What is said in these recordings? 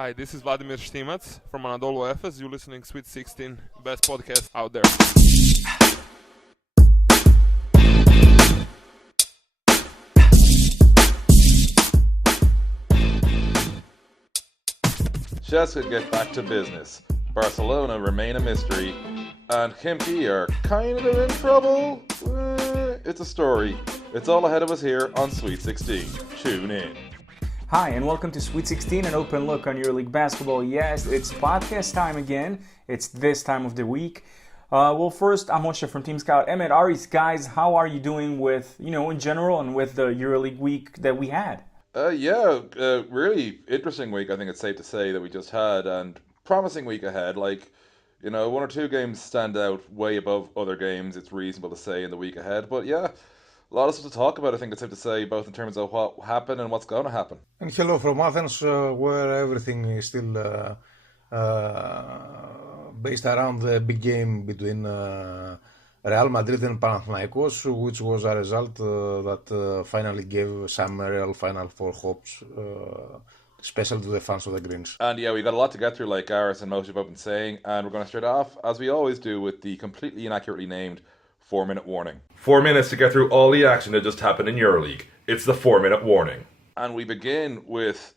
Hi, this is Vladimir Štimac from Anadolu Efes. You're listening to Sweet16, best podcast out there. CSKA get back to business. Barcelona remain a mystery. And Khimki are kind of in trouble. It's a story. It's all ahead of us here on Sweet16. Tune in. Hi, and welcome to Sweet16, an open look on EuroLeague basketball. Yes, it's podcast time again. It's this time of the week. Well, first, I'm Moshe from Team Scout. Emmett, Aris, guys, how are you doing with, in general and with the EuroLeague week that we had? Really interesting week, I think it's safe to say, that we just had, and promising week ahead. One or two games stand out way above other games, it's reasonable to say, in the week ahead. But yeah, a lot of stuff to talk about, I think it's safe to say, both in terms of what happened and what's going to happen. And hello from Athens, where everything is still based around the big game between Real Madrid and Panathinaikos, which was a result that finally gave some real Final Four hopes, especially to the fans of the Greens. And yeah, we got a lot to get through, like Aris and Moshe have been saying, and we're going to start off, as we always do, with the completely inaccurately named 4-minute warning. 4 minutes to get through all the action that just happened in EuroLeague. It's the 4-minute warning. And we begin with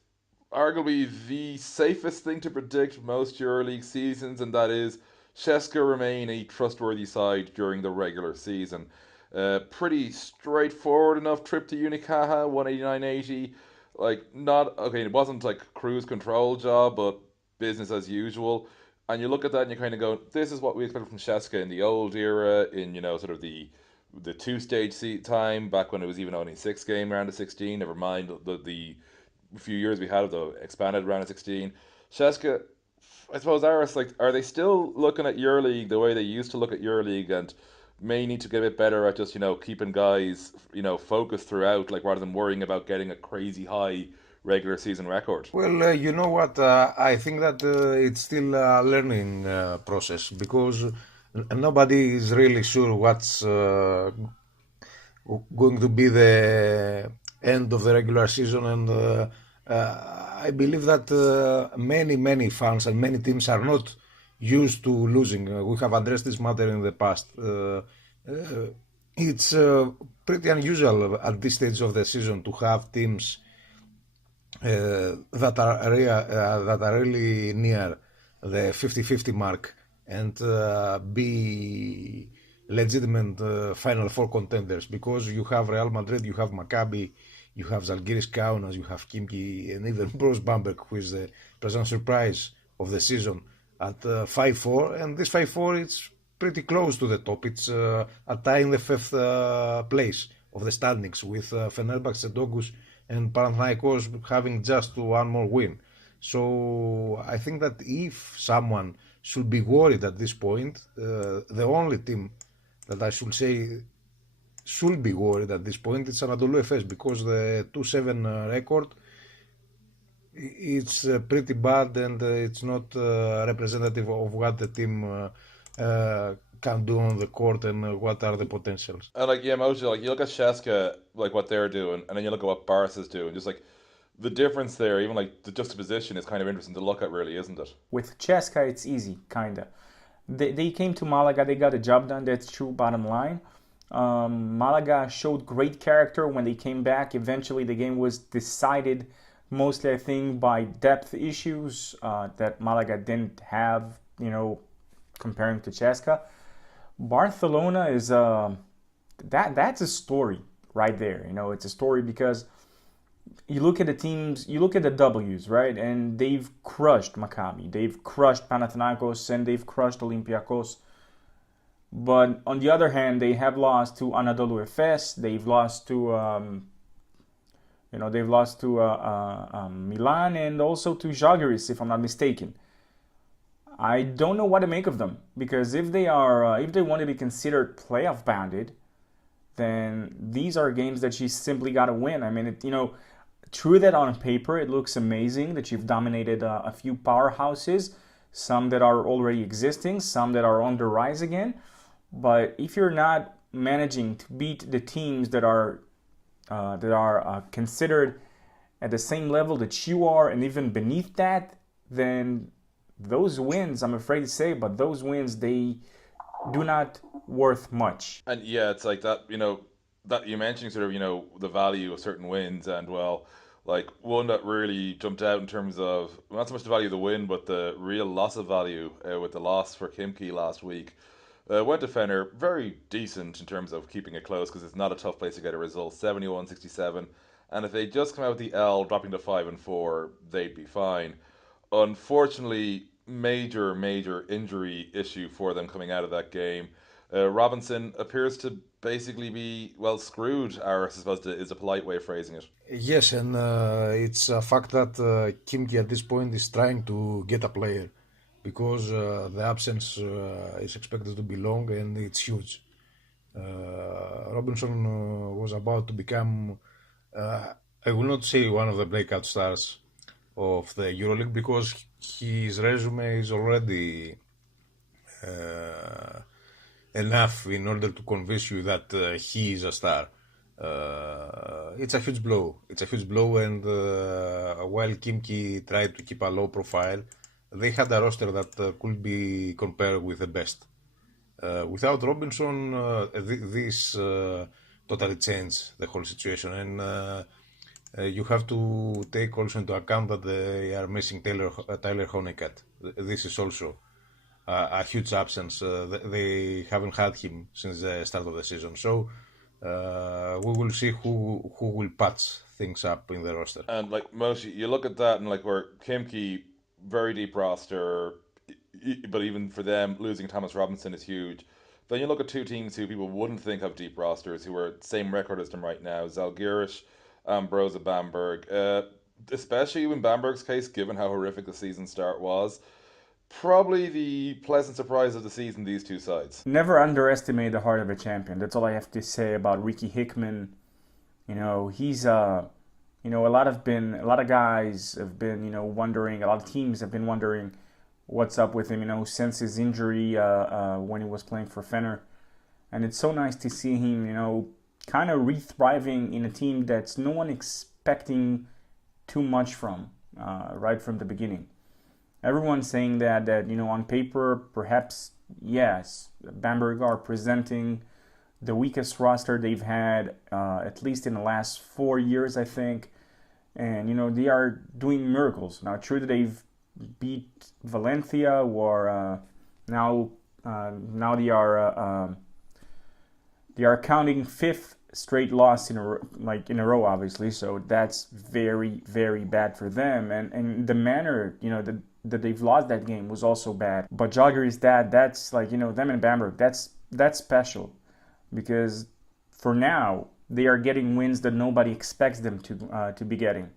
arguably the safest thing to predict most EuroLeague seasons, and that is CSKA remain a trustworthy side during the regular season. Pretty straightforward enough trip to Unicaja, 189.80. It wasn't like cruise control job, but business as usual. And you look at that and you kind of go, this is what we expected from CSKA in the old era, in, sort of the two-stage seat time, back when it was even only 6-game round of 16, never mind the few years we had of the expanded round of 16. CSKA, I suppose, Aris, are they still looking at EuroLeague the way they used to look at EuroLeague, and may need to get a bit better at just, keeping guys, focused throughout, rather than worrying about getting a crazy high regular season record? Well, you know what, I think that it's still a learning process, because nobody is really sure what's going to be the end of the regular season, and I believe that many fans and many teams are not used to losing. We have addressed this matter in the past. It's pretty unusual at this stage of the season to have teams that are really near the 50-50 mark and be legitimate Final Four contenders, because you have Real Madrid, you have Maccabi, you have Zalgiris Kaunas, you have Khimki, and even Bruce Bamberg, who is the pleasant surprise of the season at 5-4, and this 5-4 it's pretty close to the top. It's a tie in the fifth place of the standings, with Fenerbahce, Dogus and Panathinaikos having just one more win. So I think that if someone should be worried at this point, the only team that I should say should be worried at this point is Anadolu Efes, because the 2-7 record, it's pretty bad, and it's not representative of what the team can do on the court and what are the potentials. And Moshe, you look at CSKA, what they're doing, and then you look at what Barca's doing, just the difference there, even the juxtaposition is kind of interesting to look at, really, isn't it? With CSKA, it's easy, kinda. They came to Malaga, they got the job done, that's true, bottom line. Malaga showed great character when they came back. Eventually, the game was decided mostly, I think, by depth issues that Malaga didn't have, comparing to CSKA. Barcelona is that's a story right there. It's a story because you look at the teams, you look at the W's, right? And they've crushed Maccabi, they've crushed Panathinaikos, and they've crushed Olympiacos. But on the other hand, they have lost to Anadolu Efes. They've lost to Milan, and also to Žalgiris, if I'm not mistaken. I don't know what to make of them, because if they want to be considered playoff bounded, then these are games that you simply got to win. I mean, true that on paper it looks amazing that you've dominated a few powerhouses, some that are already existing, some that are on the rise again. But if you're not managing to beat the teams that are considered at the same level that you are, and even beneath that, then those wins, I'm afraid to say, but those wins, they do not worth much. And yeah, it's like that, that you mentioned sort of, the value of certain wins, and well, like one that really jumped out in terms of not so much the value of the win, but the real loss of value with the loss for Kimki last week. Went to Fenner, very decent in terms of keeping it close because it's not a tough place to get a result, 71-67. And if they just come out with the L, dropping to 5-4, they'd be fine. Unfortunately, major injury issue for them coming out of that game. Robinson appears to basically be, well, screwed, I suppose is a polite way of phrasing it. Yes, and it's a fact that Kimki at this point is trying to get a player because the absence is expected to be long and it's huge. Robinson was about to become, I will not say one of the breakout stars of the EuroLeague because his resume is already enough in order to convince you that he is a star. It's a huge blow. It's a huge blow, and while Kimki tried to keep a low profile, they had a roster that could be compared with the best. Without Robinson, this totally changed the whole situation, and you have to take also into account that they are missing Tyler Honeycutt. This is also a huge absence. They haven't had him since the start of the season, so we will see who will patch things up in the roster. And like most, you look at that and like where Kimki, very deep roster, but even for them, losing Thomas Robinson is huge. Then you look at two teams who people wouldn't think have deep rosters, who are same record as them right now, Zalgiris, Ambrosia, Bamberg. Especially in Bamberg's case, given how horrific the season start was, probably the pleasant surprise of the season, these two sides. Never underestimate the heart of a champion. That's all I have to say about Ricky Hickman. He's a lot of guys have been, wondering, a lot of teams have been wondering what's up with him, since his injury when he was playing for Fenner. And it's so nice to see him, kind of re-thriving in a team that's no one expecting too much from, right from the beginning. Everyone's saying that on paper, perhaps, yes, Bamberg are presenting the weakest roster they've had, at least in the last 4 years, I think. And, they are doing miracles. Now, true that they've beat Valencia, or now they are counting fifth straight loss in a row, obviously. So that's very, very bad for them. And the manner, that they've lost that game was also bad. But Žalgiris, that's them and Bamberg, that's special, because for now they are getting wins that nobody expects them to be getting.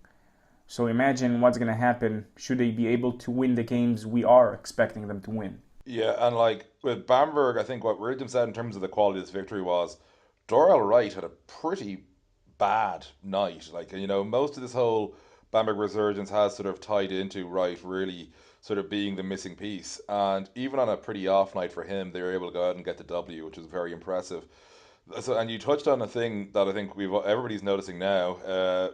So imagine what's going to happen should they be able to win the games we are expecting them to win. Yeah, and like with Bamberg, I think what really jumps out in terms of the quality of this victory was Dorel Wright had a pretty bad night. Like, most of this whole Bamberg resurgence has sort of tied into Wright really sort of being the missing piece. And even on a pretty off night for him, they were able to go out and get the W, which was very impressive. So, and you touched on a thing that I think everybody's noticing now.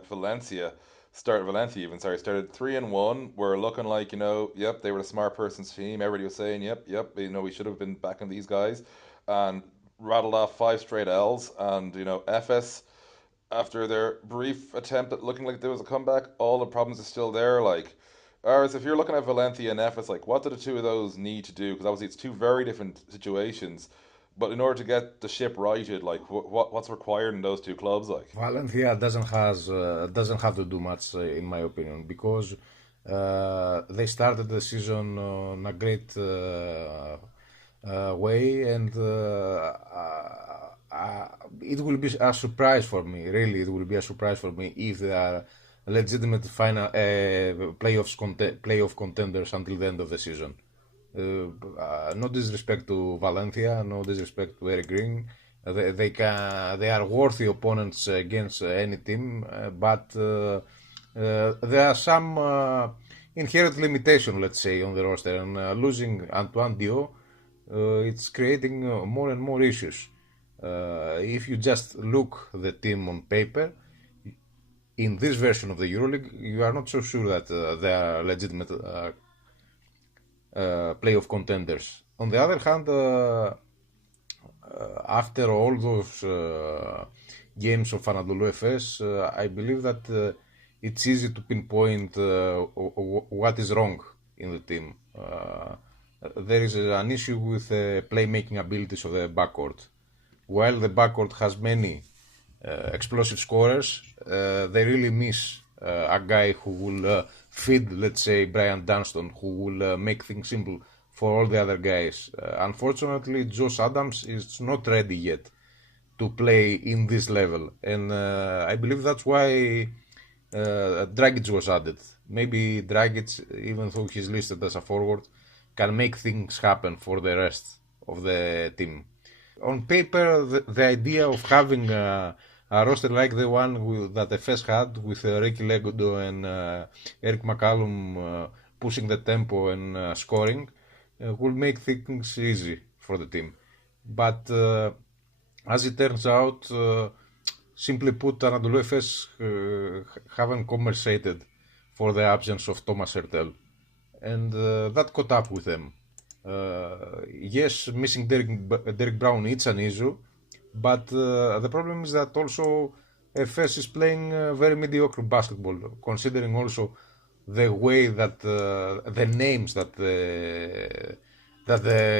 Valencia started 3-1. We're looking like, yep, they were the smart person's team. Everybody was saying, yep, we should have been backing these guys, and rattled off 5 straight L's. And FS, after their brief attempt at looking like there was a comeback, all the problems are still there. Like, Aris, if you're looking at Valencia and FS, like, what do the two of those need to do? Because obviously it's two very different situations. But in order to get the ship righted, like, what's required in those two clubs? Like, Valencia doesn't have to do much, in my opinion, because they started the season on a great way, and it will be a surprise for me. Really, it will be a surprise for me if they are legitimate final playoff contenders until the end of the season. No disrespect to Valencia, no disrespect to Eric Green. They are worthy opponents against any team, but there are some inherent limitation, let's say, on the roster, and losing Antoine Dio, it's creating more and more issues. If you just look the team on paper, in this version of the EuroLeague, you are not so sure that they are legitimate playoff contenders. On the other hand, after all those games of Anadolu Efes, I believe that it's easy to pinpoint what is wrong in the team. There is an issue with the playmaking abilities of the backcourt. While the backcourt has many explosive scorers, they really miss a guy who will feed, let's say, Brian Dunston, who will make things simple for all the other guys. Unfortunately, Josh Adams is not ready yet to play in this level, and I believe that's why Dragic was added. Maybe Dragic, even though he's listed as a forward, can make things happen for the rest of the team. On paper, the idea of having a roster like the one that Efes had, with Ricky Legodo and Eric McCallum pushing the tempo and scoring, will make things easy for the team. But as it turns out, simply put, Anadolu Efes haven't compensated for the absence of Thomas Hertel, and that caught up with them. Yes, missing Derek Brown, it's an issue, but the problem is that also Efes is playing very mediocre basketball, considering also the way that the names that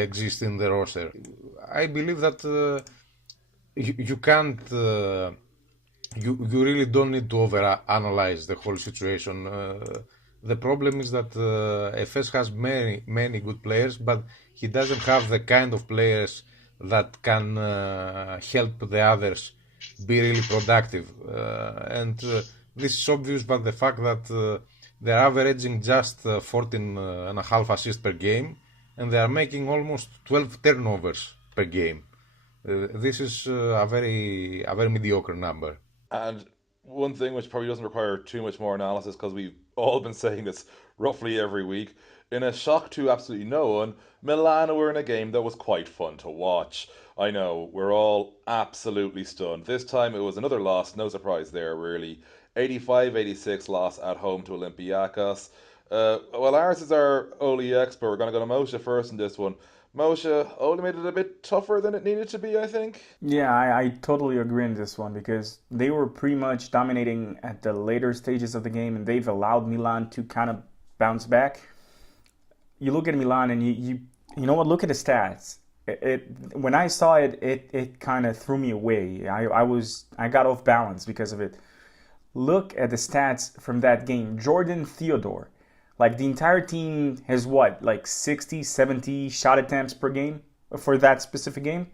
exist in the roster. I believe that you can't, you really don't need to overanalyze the whole situation. The problem is that Efes has many good players, but he doesn't have the kind of players that can help the others be really productive. And this is obvious by the fact that they're averaging just 14 and a half assists per game, and they are making almost 12 turnovers per game. This is a very mediocre number. And one thing which probably doesn't require too much more analysis, because we've all been saying this roughly every week, in a shock to absolutely no one, Milan were in a game that was quite fun to watch. I know, we're all absolutely stunned. This time it was another loss, no surprise there really. 85-86 loss at home to Olympiacos. Well, ours is our Oli expert. We're going to go to Moshe first in this one. Moshe, Oli made it a bit tougher than it needed to be, I think. Yeah, I totally agree in this one, because they were pretty much dominating at the later stages of the game, and they've allowed Milan to kind of bounce back. You look at Milan and you know what? Look at the stats. When I saw it, it kind of threw me away. I got off balance because of it. Look at the stats from that game. Jordan Theodore, like the entire team has what, like 60, 70 shot attempts per game for that specific game.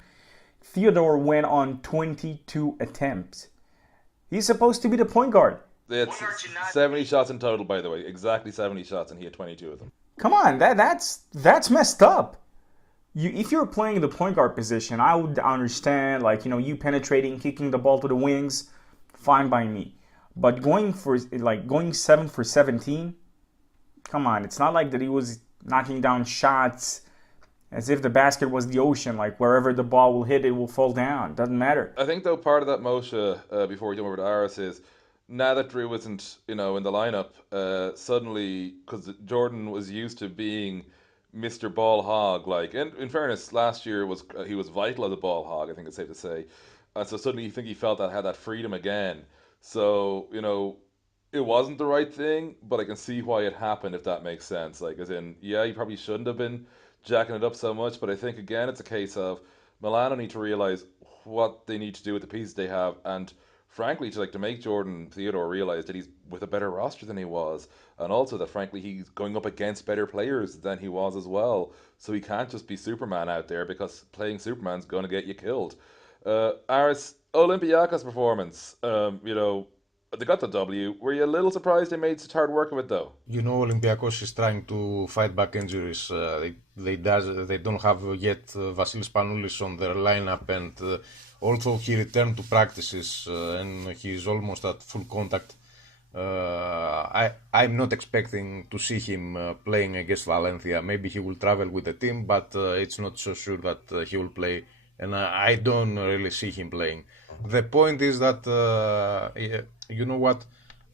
Theodore went on 22 attempts. He's supposed to be the point guard. It's 70 shots in total, by the way. Exactly 70 shots, and he had 22 of them. Come on, that's messed up. If you're playing the point guard position, I would understand, like, you know, you penetrating, kicking the ball to the wings, fine by me. But going 7 for 17, come on, it's not like that he was knocking down shots as if the basket was the ocean, like wherever the ball will hit, it will fall down. Doesn't matter. I think, though, part of that, Moshe, before we jump over to Aris, is now that Drew isn't, in the lineup, suddenly, because Jordan was used to being Mr. Ball Hog, like, and in fairness, last year he was vital as a ball hog, I think it's safe to say. And so suddenly you think he felt that had that freedom again. So, it wasn't the right thing, but I can see why it happened, if that makes sense. Like, as in, yeah, he probably shouldn't have been jacking it up so much, but I think, again, it's a case of Milano need to realize what they need to do with the pieces they have, and frankly, to make Jordan Theodore realize that he's with a better roster than he was, and also that, frankly, he's going up against better players than he was as well, so he can't just be Superman out there, because playing Superman's going to get you killed. Aris, Olympiacos performance, they got the W. Were you a little surprised they made such hard work of it, though? Olympiacos is trying to fight back injuries. They don't have yet Vasilis Panoulis on their lineup, and although he returned to practices and he's almost at full contact, I'm not expecting to see him playing against Valencia. Maybe he will travel with the team, but it's not so sure that he will play, and I don't really see him playing. The point is that,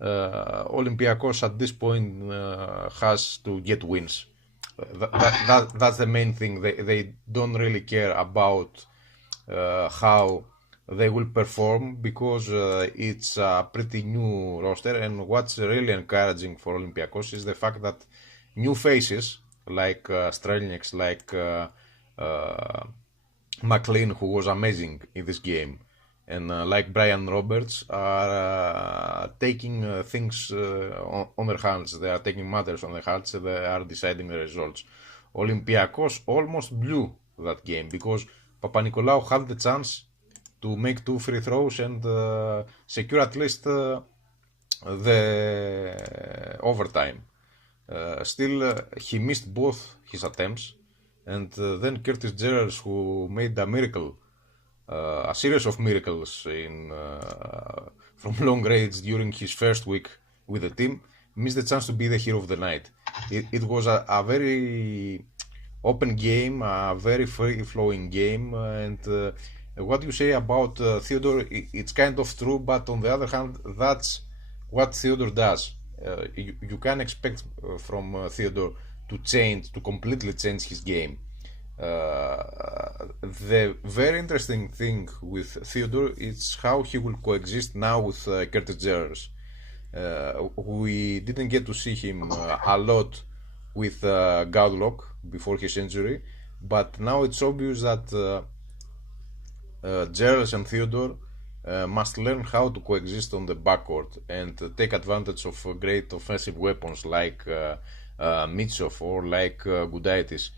Olympiacos at this point has to get wins. That's the main thing. They don't really care about how they will perform because it's a pretty new roster. And what's really encouraging for Olympiacos is the fact that new faces like Strelnieks, like McLean, who was amazing in this game, and like Brian Roberts, are taking things on their hands. They are taking matters on their hands. They are deciding the results. Olympiacos almost blew that game because Papanikolaou had the chance to make 2 free throws and secure at least the overtime. Still, he missed both his attempts, and then Curtis Gerrards, who made a miracle, a series of miracles from long range during his first week with the team, missed the chance to be the hero of the night. It was a very open game, a very free-flowing game, and what you say about Theodore, it's kind of true, but on the other hand, that's what Theodore does. You can expect from Theodore to completely change his game. The very interesting thing with Theodore is how he will coexist now with Curtis Gerrards. We didn't get to see him a lot with Gaudlock before his injury, but now it's obvious that Gerrards and Theodore must learn how to coexist on the backcourt and take advantage of great offensive weapons like Mitsov or like Gudaitis.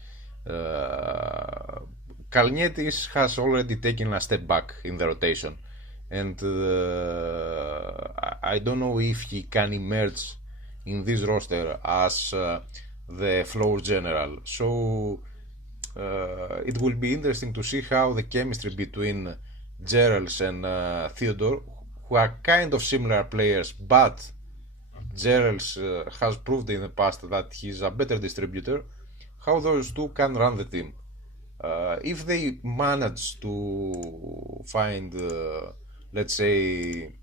Kalnietis has already taken a step back in the rotation, and I don't know if he can emerge in this roster as the floor general. So it will be interesting to see how the chemistry between Gerrards and Theodore, who are kind of similar players, but Gerrards has proved in the past that he's a better distributor, how those two can run the team. If they manage to find, let's say,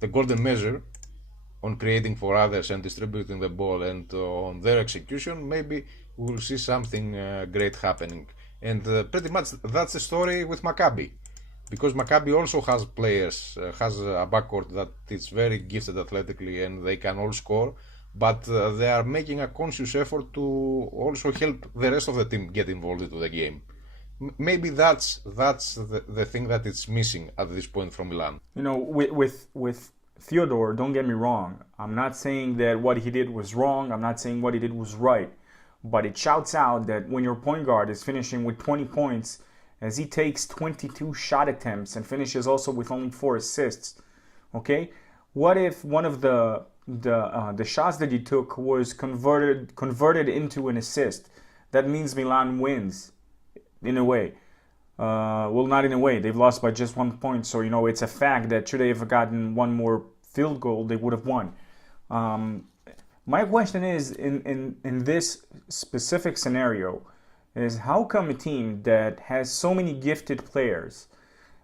the golden measure on creating for others and distributing the ball and on their execution, maybe we'll see something great happening. And pretty much that's the story with Maccabi, because Maccabi also has players, has a backcourt that is very gifted athletically and they can all score, but they are making a conscious effort to also help the rest of the team get involved into the game. Maybe that's the thing that it's missing at this point from Milan. You know, with Theodore, don't get me wrong. I'm not saying that what he did was wrong. I'm not saying what he did was right. But it shouts out that when your point guard is finishing with 20 points, as he takes 22 shot attempts and finishes also with only 4 assists, okay? What if one of the shots that he took was converted into an assist? That means Milan wins, in a way. Well, not in a way. They've lost by just 1 point. So, you know, it's a fact that should they have gotten one more field goal, they would have won. My question is, in this specific scenario, is how come a team that has so many gifted players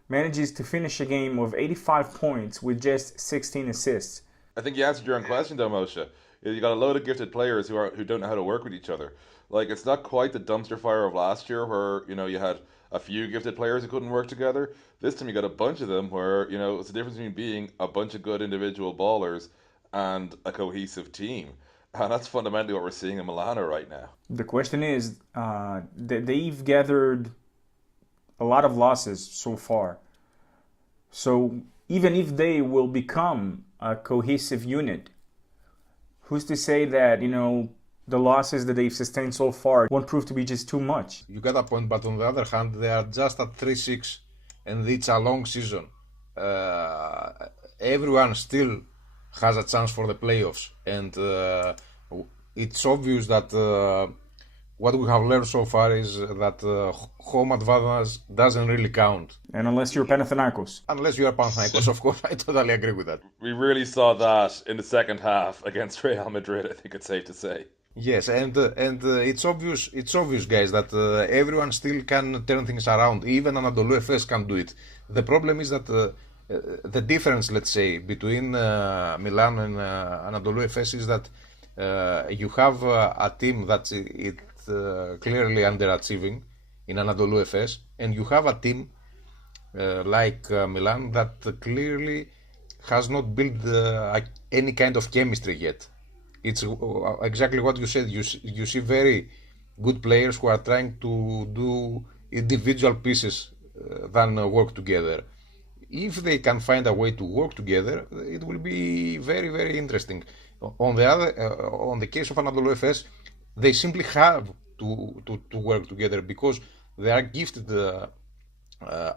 manages to finish a game of 85 points with just 16 assists? I think you answered your own question though, Moshe. You got a load of gifted players who don't know how to work with each other. Like, it's not quite the dumpster fire of last year where, you know, you had a few gifted players who couldn't work together. This time you got a bunch of them where, you know, it's the difference between being a bunch of good individual ballers and a cohesive team. And that's fundamentally what we're seeing in Milano right now. The question is, they've gathered a lot of losses so far. So even if they will become a cohesive unit, who's to say that, you know, the losses that they've sustained so far won't prove to be just too much? You got a point, but on the other hand, they are just at 3-6, and it's a long season. Everyone still has a chance for the playoffs, and it's obvious that what we have learned so far is that home advantage doesn't really count. And unless you're Panathinaikos. Unless you are Panathinaikos, of course, I totally agree with that. We really saw that in the second half against Real Madrid, I think it's safe to say. Yes, and it's obvious, guys, that everyone still can turn things around. Even Anadolu Efes can do it. The problem is that the difference, let's say, between Milan and Anadolu Efes is that You have a team that's clearly underachieving in Anadolu Efes, and you have a team like Milan that clearly has not built any kind of chemistry yet. It's exactly what you said. You see very good players who are trying to do individual pieces than work together. If they can find a way to work together, it will be very, very interesting. On the case of Anadolu Efes, they simply have to work together because they are gifted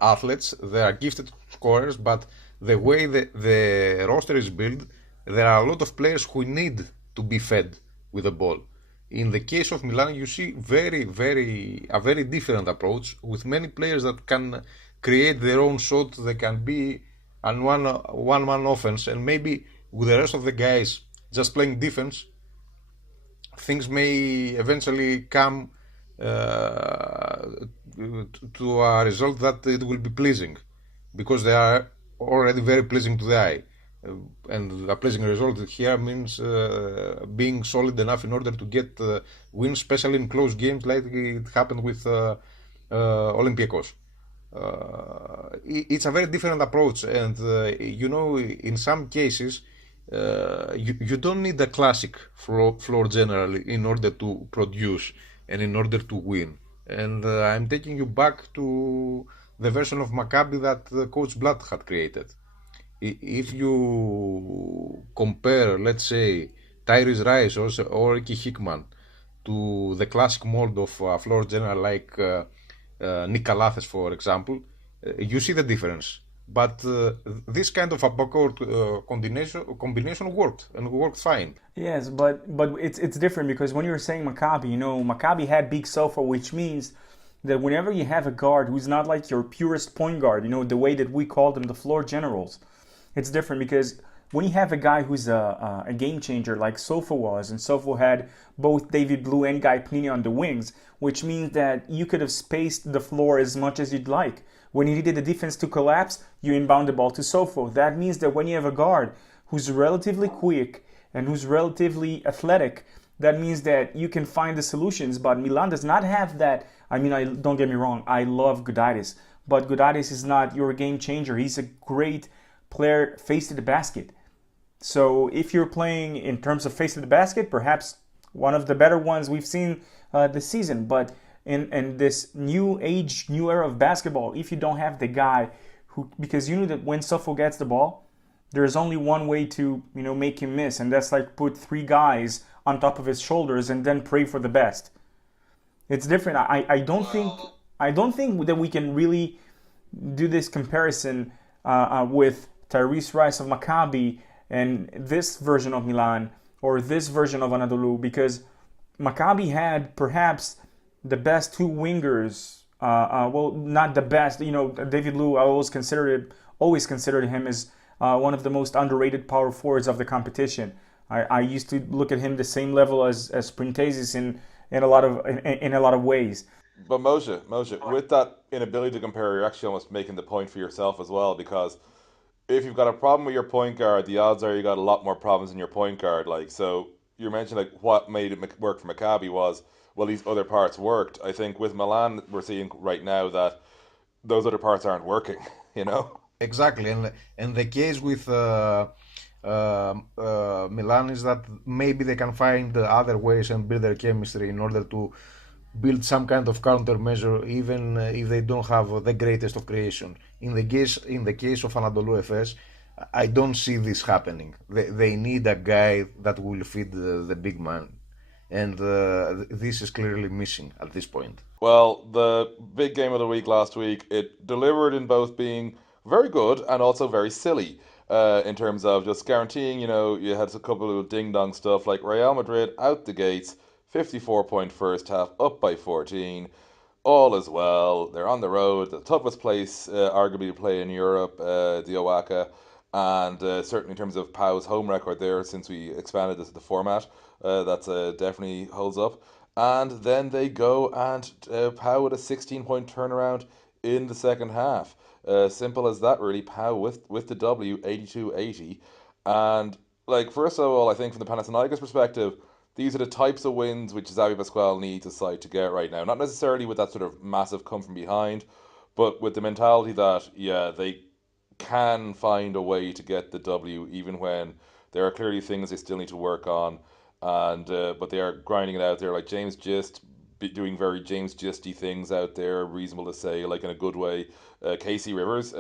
athletes, they are gifted scorers, but the way the roster is built, there are a lot of players who need to be fed with the ball. In the case of Milan, you see a very different approach with many players that can create their own shot. They can be on one-man offense, and maybe with the rest of the guys just playing defense, things may eventually come to a result that it will be pleasing, because they are already very pleasing to the eye. And a pleasing result here means being solid enough in order to get wins, especially in close games like it happened with Olympiacos. It's a very different approach, and in some cases you don't need a classic floor generally in order to produce and in order to win. And I'm taking you back to the version of Maccabi that Coach Blatt had created. If you compare, let's say, Tyrese Rice or Ricky Hickman to the classic mold of a floor general like Nick Calathes, for example, you see the difference. But this kind of a backcourt combination worked, and worked fine. Yes, but it's different, because when you're saying Maccabi, Maccabi had Big Sofa, which means that whenever you have a guard who's not like your purest point guard, the way that we call them, the floor generals, it's different, because when you have a guy who's a game changer like Sofa was, and Sofa had both David Blue and Guy Panini on the wings, which means that you could have spaced the floor as much as you'd like. When you needed the defense to collapse, you inbound the ball to Sofa. That means that when you have a guard who's relatively quick and who's relatively athletic, that means that you can find the solutions. But Milan does not have that. Don't get me wrong, I love Gudaitis, but Gudaitis is not your game changer. He's a great player face to the basket. So if you're playing in terms of face to the basket, perhaps one of the better ones we've seen this season. But in this new age, new era of basketball, if you don't have the guy who, because you know that when Sofo gets the ball, there's only one way to make him miss, and that's like put three guys on top of his shoulders and then pray for the best. It's different. I don't think that we can really do this comparison with Tyrese Rice of Maccabi and this version of Milan or this version of Anadolu, because Maccabi had perhaps the best two wingers. Well, not the best. David Blue, I always considered him as one of the most underrated power forwards of the competition. I used to look at him the same level as Printezis in a lot of ways. But Moshe, with that inability to compare, you're actually almost making the point for yourself as well, because if you've got a problem with your point guard, the odds are you got a lot more problems in your point guard. So you mentioned what made it work for Maccabi was, well, these other parts worked. I think with Milan, we're seeing right now that those other parts aren't working, Exactly, and the case with Milan is that maybe they can find other ways and build their chemistry in order to build some kind of countermeasure, even if they don't have the greatest of creation. In the case of Anadolu Efes, I don't see this happening. They need a guy that will feed the big man, and this is clearly missing at this point. Well, the big game of the week last week, it delivered in both being very good and also very silly. In terms of just guaranteeing, you had a couple of ding-dong stuff like Real Madrid out the gates, 54-point first half, up by 14. All is well. They're on the road, the toughest place arguably to play in Europe, the OACA, and certainly in terms of Pau's home record there since we expanded the format, that's definitely holds up. And then they go and Pau with a 16-point turnaround in the second half. Simple as that, really. Pau with the W, 82-80. And like, first of all, I think from the Panathinaikos perspective, these are the types of wins which Xavi Pascual needs his side to get right now. Not necessarily with that sort of massive come from behind, but with the mentality that, yeah, they can find a way to get the W even when there are clearly things they still need to work on, and but they are grinding it out there. Like James Gist doing very James Gisty things out there, reasonable to say, like in a good way. Casey Rivers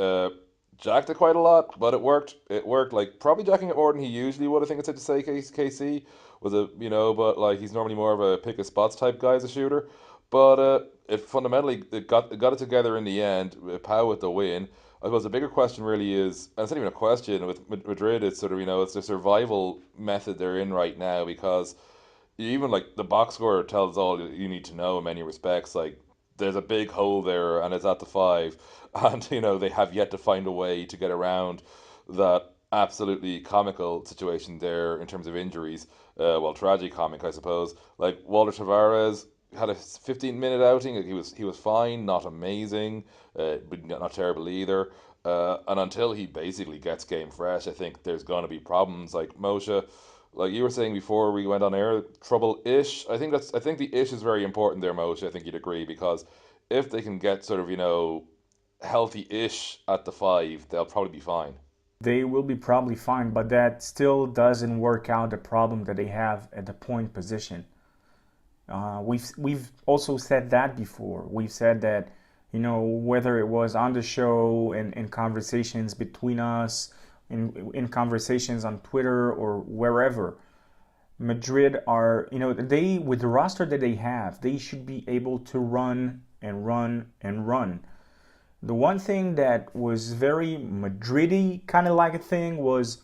jacked it quite a lot, but it worked. It worked. Like probably jacking it more than he usually would. I think it's said to say KC was a but like he's normally more of a pick of spots type guy as a shooter. But it fundamentally it got it together in the end. Pau with the win. I suppose the bigger question really is, and it's not even a question with Madrid. It's sort of it's the survival method they're in right now because even like the box score tells all you need to know in many respects. Like there's a big hole there, and it's at the five, and they have yet to find a way to get around that absolutely comical situation there in terms of injuries. Well, tragicomic, I suppose. Like Walter Tavares had a 15-minute outing. He was fine, not amazing, but not terrible either. And until he basically gets game fresh, I think there's going to be problems. Like Moshe, like you were saying before we went on air, trouble-ish. I think the ish is very important there, Moshe. I think you'd agree because if they can get sort of healthy-ish at the five, they'll probably be fine. They will be probably fine, but that still doesn't work out the problem that they have at the point position. We've also said that before. We've said that whether it was on the show and in conversations between us, in conversations on Twitter or wherever, Madrid are they with the roster that they have, they should be able to run and run and run. The one thing that was very Madrid-y kind of like a thing was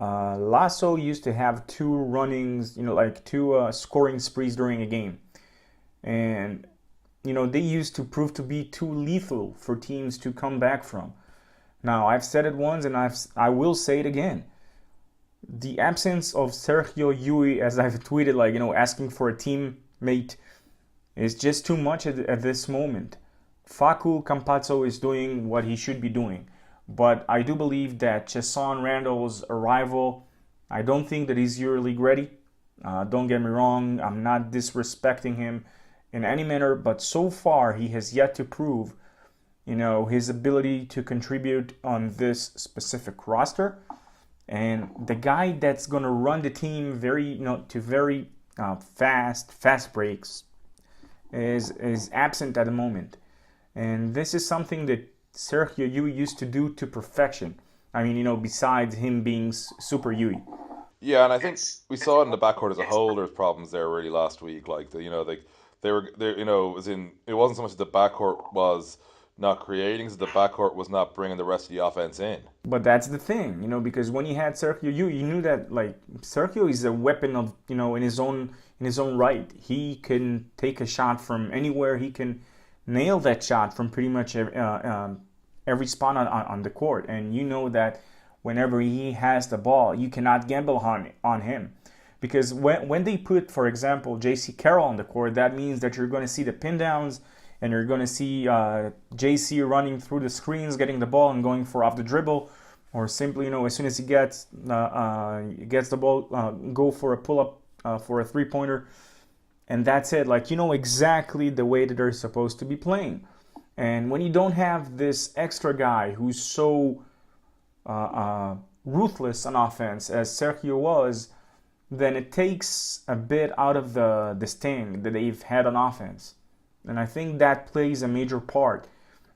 Lasso used to have two runnings, like two scoring sprees during a game. And, they used to prove to be too lethal for teams to come back from. Now, I've said it once and I will say it again. The absence of Sergio Yui, as I've tweeted, asking for a teammate, is just too much at this moment. Facu Campazzo is doing what he should be doing. But I do believe that Chesson Randall's arrival, I don't think that he's EuroLeague ready. Don't get me wrong, I'm not disrespecting him in any manner, but so far he has yet to prove, his ability to contribute on this specific roster. And the guy that's going to run the team to very fast breaks is absent at the moment. And this is something that Sergio Yui used to do to perfection. I mean, besides him being Super Yui. Yeah, and I think we saw it in the backcourt as a whole. There's problems there really last week. Like it wasn't so much that the backcourt was not creating, so the backcourt was not bringing the rest of the offense in. But that's the thing, because when you had Sergio Yui, you knew that Sergio is a weapon of in his own right. He can take a shot from anywhere. He can nail that shot from pretty much every spot on the court. And you know that whenever he has the ball, you cannot gamble on him. Because when they put, for example, JC Carroll on the court, that means that you're going to see the pin downs and you're going to see JC running through the screens, getting the ball and going for off the dribble, or simply, as soon as he gets the ball, go for a pull-up for a three-pointer. And that's it. Exactly the way that they're supposed to be playing. And when you don't have this extra guy who's so ruthless on offense as Sergio was, then it takes a bit out of the sting that they've had on offense. And I think that plays a major part.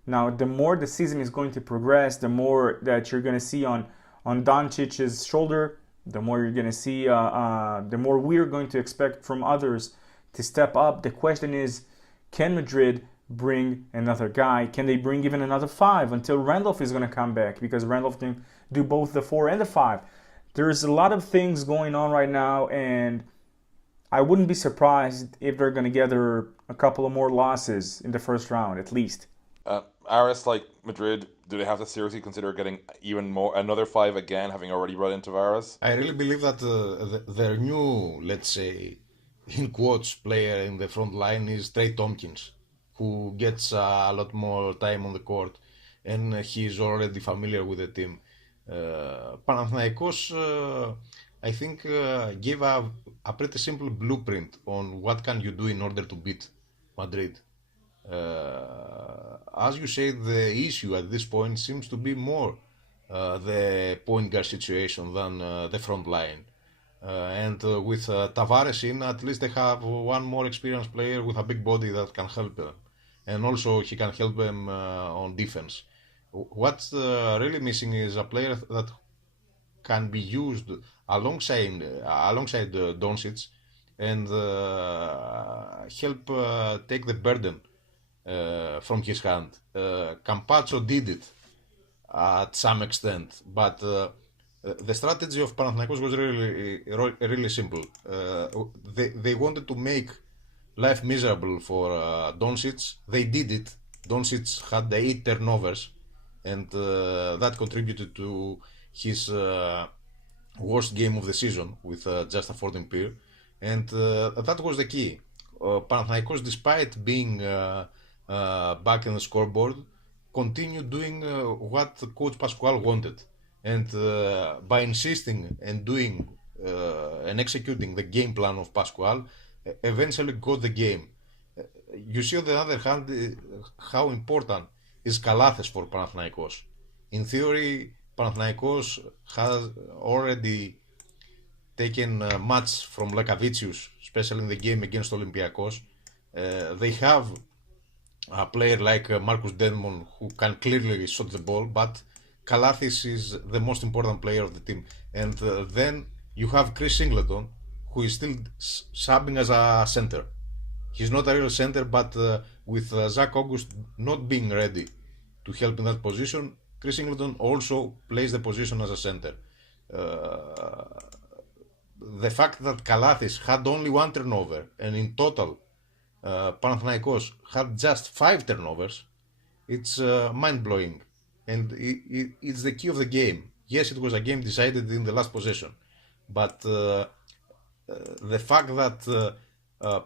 Now, the more the season is going to progress, the more that you're going to see on Doncic's shoulder, the more you're going to see, the more we're going to expect from others to step up. The question is, can Madrid bring another guy? Can they bring even another five until Randolph is going to come back? Because Randolph can do both the 4 and the 5. There's a lot of things going on right now, and I wouldn't be surprised if they're going to gather a couple of more losses in the first round, at least. Aris, like Madrid, do they have to seriously consider getting even more, another 5 again, having already run into Tavares? I really believe that their new, let's say, in quotes, player in the front line is Trey Tompkins, who gets a lot more time on the court, and he's already familiar with the team. Panathinaikos, I think, gave a pretty simple blueprint on what can you do in order to beat Madrid. As you say, the issue at this point seems to be more the point guard situation than the front line. And with Tavares in, at least they have one more experienced player with a big body that can help them. And also he can help them on defense. What's really missing is a player that can be used alongside Doncic and help take the burden from his hand. Campazzo did it at some extent, but the strategy of Panathinaikos was really simple. They wanted to make life miserable for Doncic. They did it. Doncic had the 8 turnovers, and that contributed to his worst game of the season with just a 14 pair. And that was the key. Panathinaikos, despite being back in the scoreboard, continued doing what Coach Pascual wanted. And by insisting and doing and executing the game plan of Pascual, eventually got the game. You see, on the other hand, how important is Kalathes for Panathinaikos. In theory, Panathinaikos has already taken much from Lekavicius, especially in the game against Olympiacos. They have a player like Marcus Denmon who can clearly shot the ball, but Kalathes is the most important player of the team. And then you have Chris Singleton, who is still subbing as a center. He's not a real center, but with Zach August not being ready to help in that position, Chris Singleton also plays the position as a center. The fact that Kalathes had only 1 turnover, and in total Panathinaikos had just 5 turnovers, it's mind-blowing. And it's the key of the game. Yes, it was a game decided in the last possession, but the fact that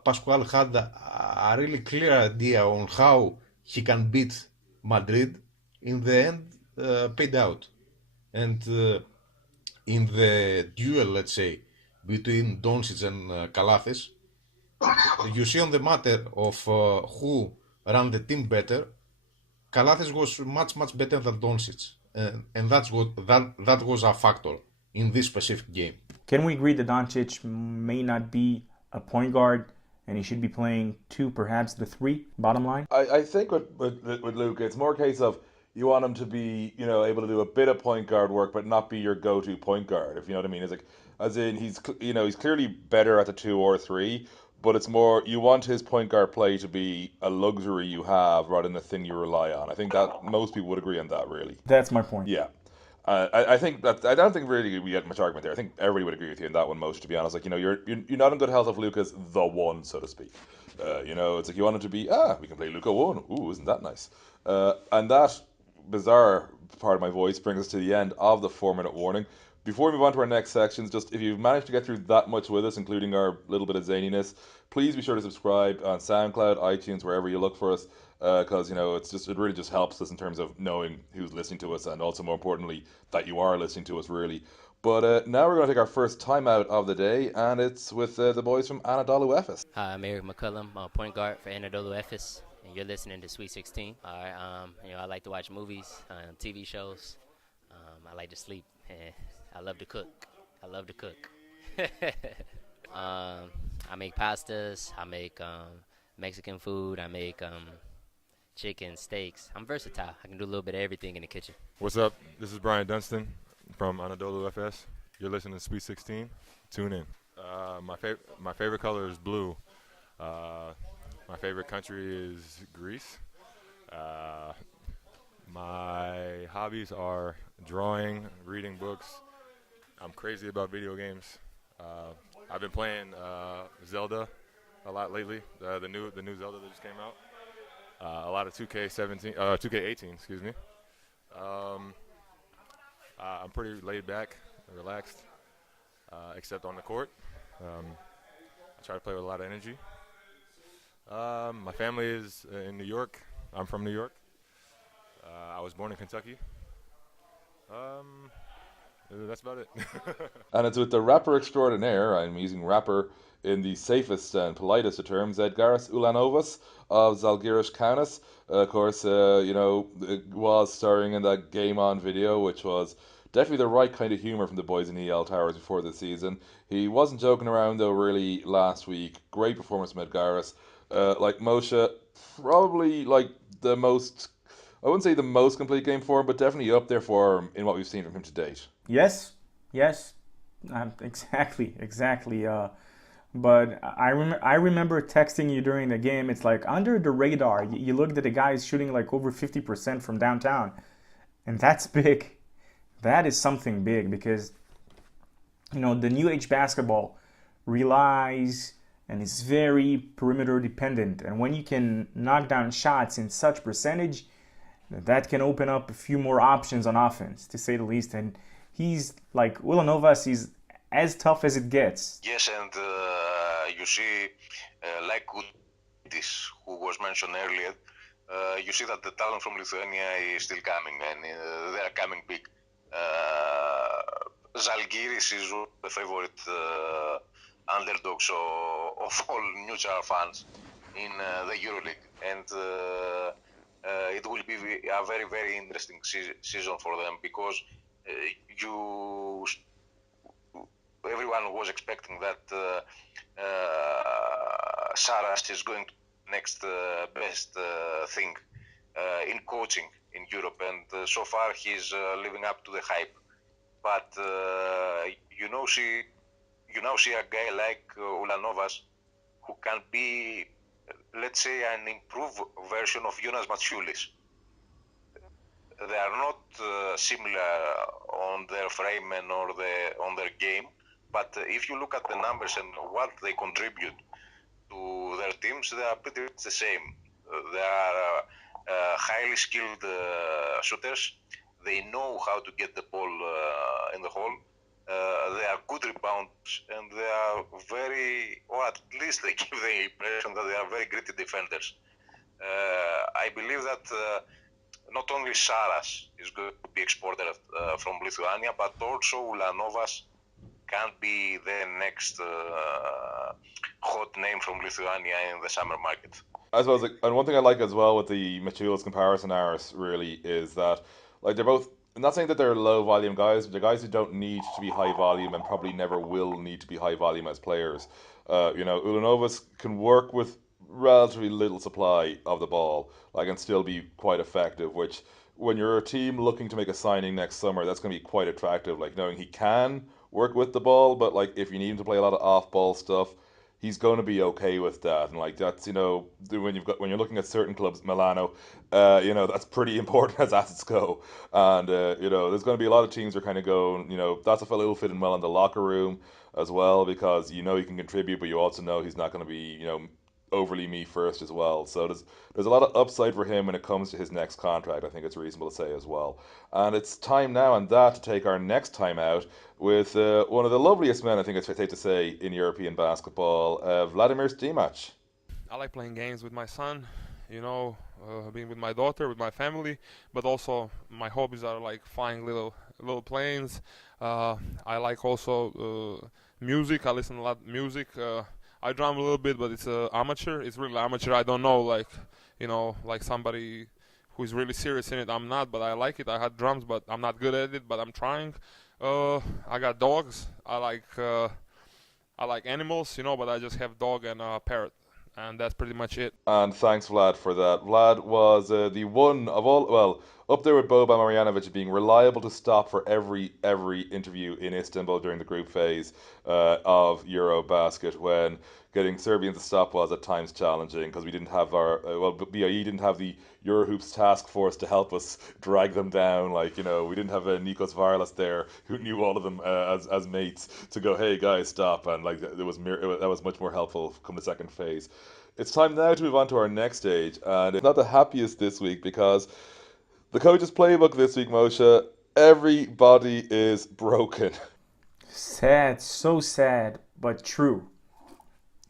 Pascual had a really clear idea on how he can beat Madrid, in the end paid out. And in the duel, let's say, between Doncic and Kalathes, you see on the matter of who ran the team better, Kalathes was much better than Doncic, and that was a factor in this specific game. Can we agree that Doncic may not be a point guard and he should be playing 2, perhaps the 3, bottom line? I think with Luka, it's more a case of you want him to be, able to do a bit of point guard work, but not be your go-to point guard, if you know what I mean. It's like, as in, he's clearly better at the 2 or 3, but it's more, you want his point guard play to be a luxury you have rather than a thing you rely on. I think that most people would agree on that, really. That's my point. Yeah. I think that I don't think really we had much argument there. I think everybody would agree with you in that one, most, to be honest. Like, you're not in good health if Luka's the one, so to speak. It's like you want him to be, we can play Luka 1. Ooh, isn't that nice? And that bizarre part of my voice brings us to the end of the 4-minute warning. Before we move on to our next sections, just if you've managed to get through that much with us, including our little bit of zaniness, please be sure to subscribe on SoundCloud, iTunes, wherever you look for us, because it really just helps us in terms of knowing who's listening to us, and also more importantly that you are listening to us, really. But now we're going to take our first timeout of the day, and it's with the boys from Anadolu Efes. Hi, I'm Eric McCullum, point guard for Anadolu Efes, and you're listening to Sweet16. All right, I like to watch movies, TV shows. I like to sleep, and I love to cook. I make pastas. I make Mexican food. I make chicken, steaks. I'm versatile. I can do a little bit of everything in the kitchen. What's up? This is Brian Dunstan from Anadolu FS. You're listening to Sweet 16. Tune in. My favorite color is blue. My favorite country is Greece. My hobbies are drawing, reading books. I'm crazy about video games. I've been playing Zelda a lot lately. The new Zelda that just came out. A lot of 2K18, excuse me. I'm pretty laid back, relaxed, except on the court. I try to play with a lot of energy. My family is in New York. I'm from New York. I was born in Kentucky. That's about it. And it's with the rapper extraordinaire, I'm using rapper in the safest and politest of terms, Edgaras Ulanovas of Zalgiris Kaunas. Of course, it was starring in that Game On video, which was definitely the right kind of humour from the boys in EL Towers before the season. He wasn't joking around, though, really, last week. Great performance from Edgaras. Like Moshe, probably like the most, I wouldn't say the most complete game for him, but definitely up there for him in what we've seen from him to date. Yes, yes, exactly. But I remember texting you during the game. It's like under the radar. You looked at the guys shooting like over 50% from downtown, and that's big. That is something big because the new age basketball relies and is very perimeter dependent. And when you can knock down shots in such percentage, that can open up a few more options on offense, to say the least. And he's like Ulanovas. He's as tough as it gets. Yes, and you see, like this, who was mentioned earlier, you see that the talent from Lithuania is still coming, and they are coming big. Zalgiris is the favorite underdogs of all neutral fans in the EuroLeague, and it will be a very, very interesting season for them because everyone was expecting that Saras is going to be the next best thing in coaching in Europe, and so far he's living up to the hype. But you now see a guy like Ulanovas who can be, let's say, an improved version of Jonas Matsioulis. They are not similar on their frame and on their game, but if you look at the numbers and what they contribute to their teams, they are pretty much the same. They are highly skilled shooters. They know how to get the ball in the hole. They are good rebounders, and they are very, or at least they give the impression that they are very gritty defenders. I believe that not only Saras is going to be exported from Lithuania, but also Ulanovas can be the next hot name from Lithuania in the summer market. I suppose, and one thing I like as well with the Machulis comparison, Aris, really is that like they're both. I'm not saying that they're low volume guys, but they're guys who don't need to be high volume and probably never will need to be high volume as players. Ulanovas can work with relatively little supply of the ball, like, and still be quite effective. Which, when you're a team looking to make a signing next summer, that's going to be quite attractive. Like knowing he can work with the ball, but like if you need him to play a lot of off-ball stuff, he's going to be okay with that. And like that's when you're looking at certain clubs, Milano, that's pretty important as assets go. And there's going to be a lot of teams that are kind of going, that's a fellow who'll fit in well in the locker room as well, because he can contribute, but you also know he's not going to be overly me first as well. So there's a lot of upside for him when it comes to his next contract. I think it's reasonable to say as well. And it's time now and that to take our next time out with one of the loveliest men, I think it's safe to say, in European basketball, Vladimir Stimac. I like playing games with my son, being with my daughter, with my family, but also my hobbies are like flying little planes. I like also music. I listen a lot to music. I drum a little bit, but it's amateur. It's really amateur. I don't know, like somebody who is really serious in it. I'm not, but I like it. I had drums, but I'm not good at it, but I'm trying. I got dogs. I like animals, but I just have dog and a parrot, and that's pretty much it. And thanks, Vlad, for that. Vlad was the one of all, well, up there with Boban Marjanovic, being reliable to stop for every interview in Istanbul during the group phase of Eurobasket, when getting Serbians to stop was at times challenging because we didn't have BIE didn't have the Eurohoops task force to help us drag them down. We didn't have Nikos Varlas there who knew all of them as mates to go, hey guys, stop, and that was much more helpful come the second phase. It's time now to move on to our next stage, and it's not the happiest this week because the coach's playbook this week, Moshe, everybody is broken. Sad, so sad, but true.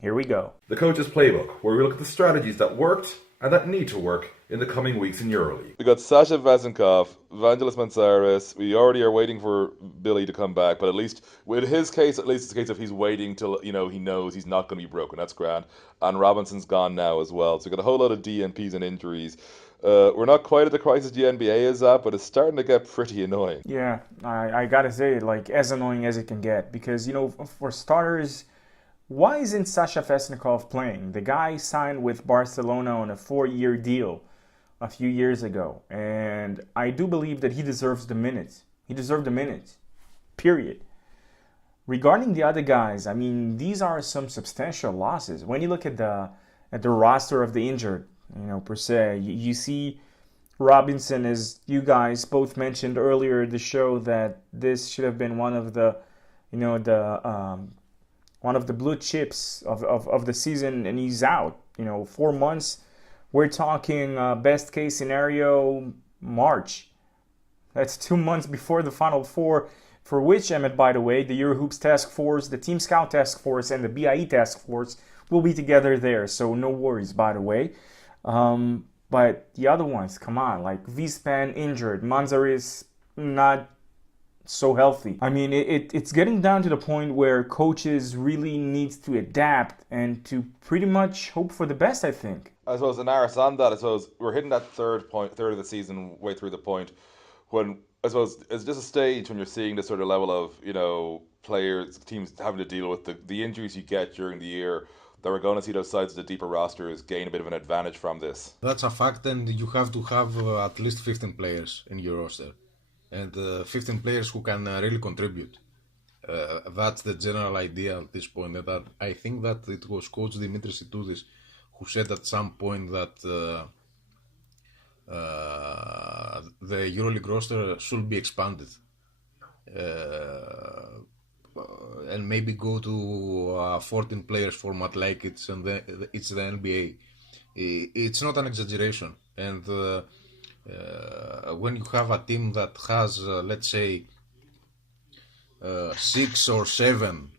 Here we go. The coach's playbook, where we look at the strategies that worked and that need to work in the coming weeks in EuroLeague. We got Sasha Vezenkov, Vangelis Mansaris. We already are waiting for Billy to come back, but at least with his case, at least it's a case of he's waiting till he knows he's not going to be broken. That's grand. And Robinson's gone now as well. So we got a whole lot of DNPs and injuries. We're not quite at the crisis the NBA is at, but it's starting to get pretty annoying. Yeah, I gotta say, like, as annoying as it can get, because for starters, why isn't Sasha Vezenkov playing? The guy signed with Barcelona on a 4-year deal a few years ago, and I do believe that he deserves the minutes. He deserved the minutes, period. Regarding the other guys, I mean, these are some substantial losses. When you look at the roster of the injured, per se, you see Robinson, as you guys both mentioned earlier in the show, that this should have been one of the, one of the blue chips of the season, and he's out. 4 months. We're talking best case scenario, March. That's 2 months before the Final Four, for which, Emmett, by the way, the Eurohoops Task Force, the Team Scout Task Force, and the BIE Task Force will be together there. So no worries, by the way. But the other ones, come on, like V-Span injured, Manzaris not so healthy. I mean, it's getting down to the point where coaches really need to adapt and to pretty much hope for the best, I think. I suppose, and Aris, on that, I suppose we're hitting that third of the season, way through the point when, I suppose, it's just a stage when you're seeing this sort of level of, players, teams having to deal with the injuries you get during the year, that we're going to see those sides of the deeper rosters gain a bit of an advantage from this. That's a fact, and you have to have at least 15 players in your roster. And 15 players who can really contribute. That's the general idea at this point. And I think that it was Coach Dimitris Itoudis who said at some point that the EuroLeague roster should be expanded and maybe go to a 14 players format like it's the NBA. It's not an exaggeration, and when you have a team that has, let's say, 6 or 7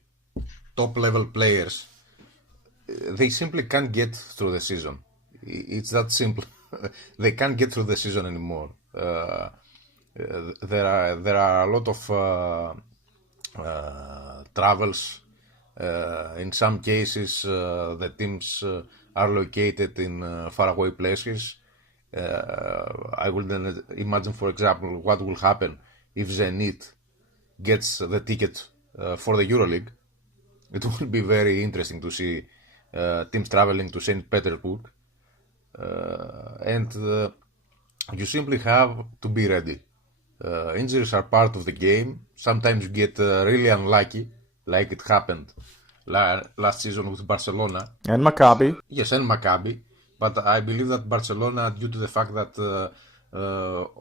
top level players, they simply can't get through the season. It's that simple. They can't get through the season anymore. There are a lot of travels. In some cases, the teams are located in faraway places. I would then imagine, for example, what will happen if Zenit gets the ticket for the EuroLeague. It will be very interesting to see teams traveling to St. Petersburg. And you simply have to be ready. Injuries are part of the game. Sometimes you get really unlucky, like it happened last season with Barcelona. And Maccabi. Yes, and Maccabi. But I believe that Barcelona, due to the fact that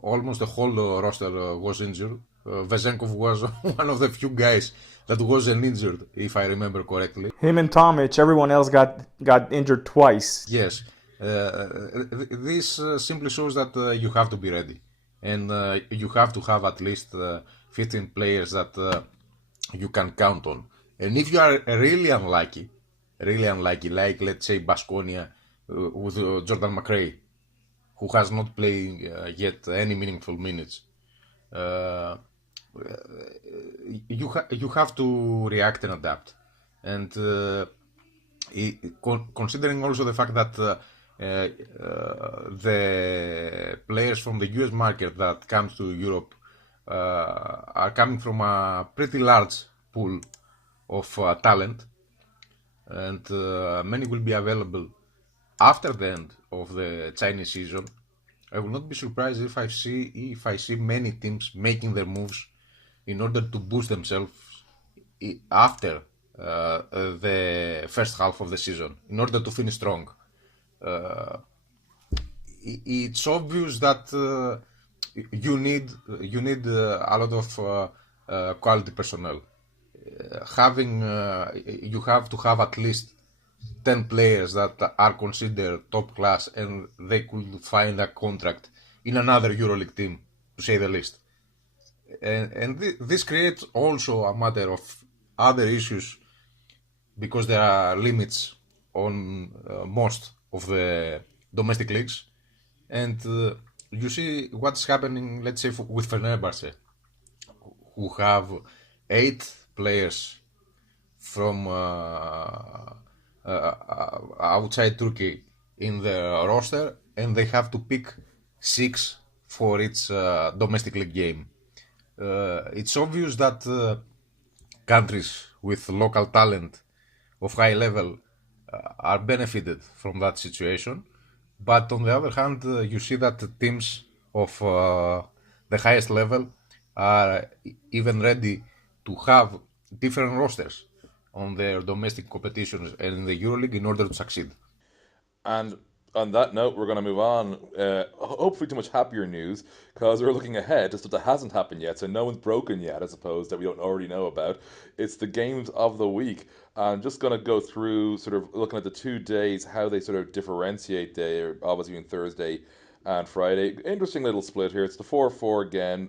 almost the whole roster was injured, Vezenkov was one of the few guys that wasn't injured, if I remember correctly. Him and Tomic, everyone else got injured twice. Yes. This simply shows that you have to be ready. And you have to have at least 15 players that you can count on. And if you are really unlucky, like let's say Baskonia with Jordan McRae, who has not played yet any meaningful minutes, you have to react and adapt. And considering also the fact that the players from the US market that comes to Europe are coming from a pretty large pool of talent, and many will be available after the end of the Chinese season. I will not be surprised if I see many teams making their moves in order to boost themselves after the first half of the season, in order to finish strong. It's obvious that you need a lot of quality personnel. You have to have at least 10 players that are considered top class, and they could find a contract in another EuroLeague team, to say the least. And this creates also a matter of other issues, because there are limits on most of the domestic leagues, and you see what's happening, let's say, with Fenerbahce, who have 8 players from outside Turkey in the roster, and they have to pick 6 for each domestic league game. It's obvious that countries with local talent of high level are benefited from that situation. But on the other hand, you see that the teams of the highest level are even ready to have different rosters on their domestic competitions and in the EuroLeague in order to succeed. And on that note, we're going to move on. Hopefully, to much happier news, because we're looking ahead to stuff that hasn't happened yet. So no one's broken yet, I suppose, that we don't already know about. It's the games of the week. I'm just going to go through, sort of looking at the 2 days, how they sort of differentiate. They obviously being Thursday and Friday. Interesting little split here. It's the 4-4 again.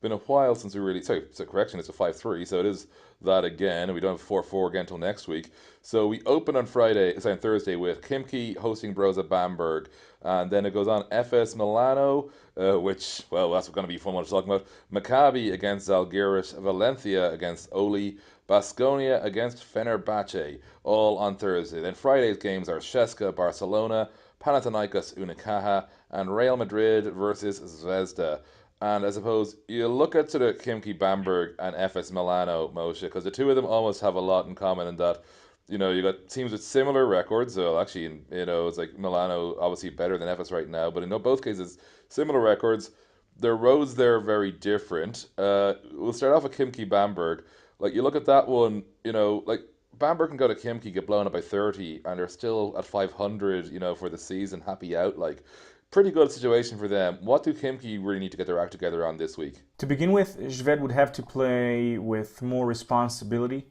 Been a while since we really. Sorry, correction. It's a 5-3, so it is that again, and we don't have 4-4 again until next week. So we open on Thursday with Kimki hosting Broza Bamberg, and then it goes on FS Milano, which, well, that's going to be fun one to talk about. Maccabi against Zalgiris, Valencia against Oli, Baskonia against Fenerbahce, all on Thursday. Then Friday's games are Sheska, Barcelona, Panathinaikos, Unicaja, and Real Madrid versus Zvezda. And I suppose you look at sort of Kimki Bamberg and FS Milano, Moshe, because the two of them almost have a lot in common in that, you know, you got teams with similar records. So actually, you know, it's like Milano obviously better than FS right now, but in both cases, similar records. Their roads there are very different. We'll start off with Kimki Bamberg. Like, you look at that one, you know, like Bamberg can go to Kimki, get blown up by 30, and they're still at 500, you know, for the season, happy out. Like, pretty good situation for them. What do Kimki really need to get their act together on this week? To begin with, Zved would have to play with more responsibility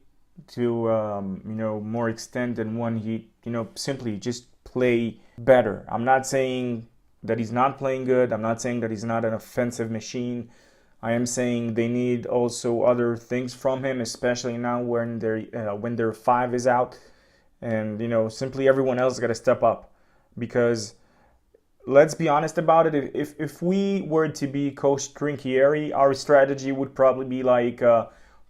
to, more extent than one he, simply just play better. I'm not saying that he's not playing good. I'm not saying that he's not an offensive machine. I am saying they need also other things from him, especially now when their 5 is out, and simply everyone else got to step up, because let's be honest about it. If we were to be Coach Trinchieri, our strategy would probably be like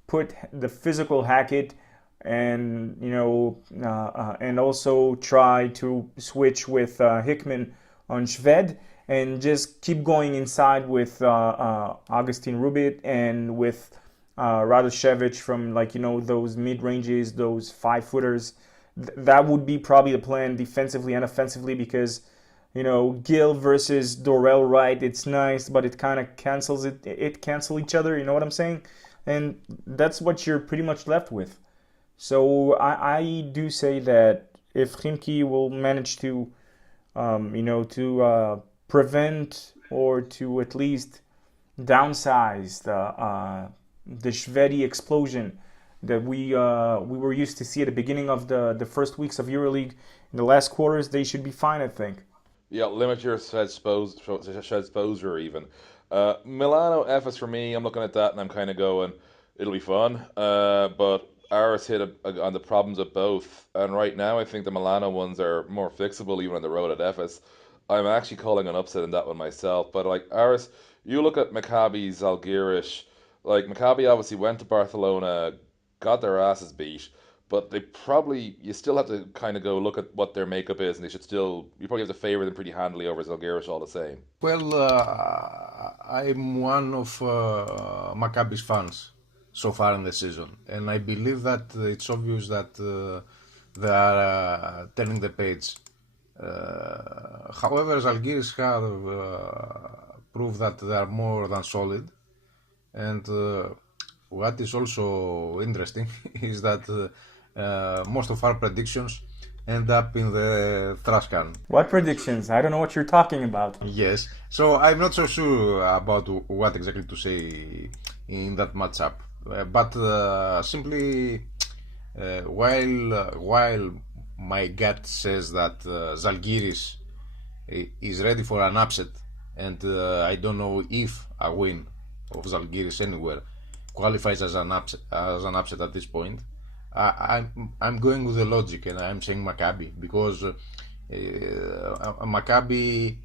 put the physical Hackett, and and also try to switch with Hickman on Shved, and just keep going inside with Augustin Rubit and with Radoshevich from those mid ranges, those 5-footers. That would be probably the plan defensively and offensively, because Gil versus Dorel Wright, it's nice, but it kind of cancels each other, you know what I'm saying? And that's what you're pretty much left with. So I do say that if Khimki will manage to, prevent or to at least downsize the Shvedi explosion that we were used to see at the beginning of the first weeks of EuroLeague, in the last quarters, they should be fine, I think. Yeah, limit your shed exposure even. Milano FS for me, I'm looking at that and I'm kind of going, it'll be fun. But Aris hit on the problems of both. And right now I think the Milano ones are more fixable even on the road at FS. I'm actually calling an upset in that one myself. But like Aris, you look at Maccabi, Zalgiris. Like Maccabi obviously went to Barcelona, got their asses beat. But you still have to kind of go look at what their makeup is, and you probably have to favour them pretty handily over Zalgiris all the same. Well, I'm one of Maccabi's fans so far in the season, and I believe that it's obvious that they are turning the page. However, Zalgiris have proved that they are more than solid, and what is also interesting is that most of our predictions end up in the trash can. What predictions? I don't know what you're talking about. Yes, so I'm not so sure about what exactly to say in that matchup. But simply, while my gut says that Zalgiris is ready for an upset, and I don't know if a win of Zalgiris anywhere qualifies as an upset at this point, I'm going with the logic, and I'm saying Maccabi, because Maccabi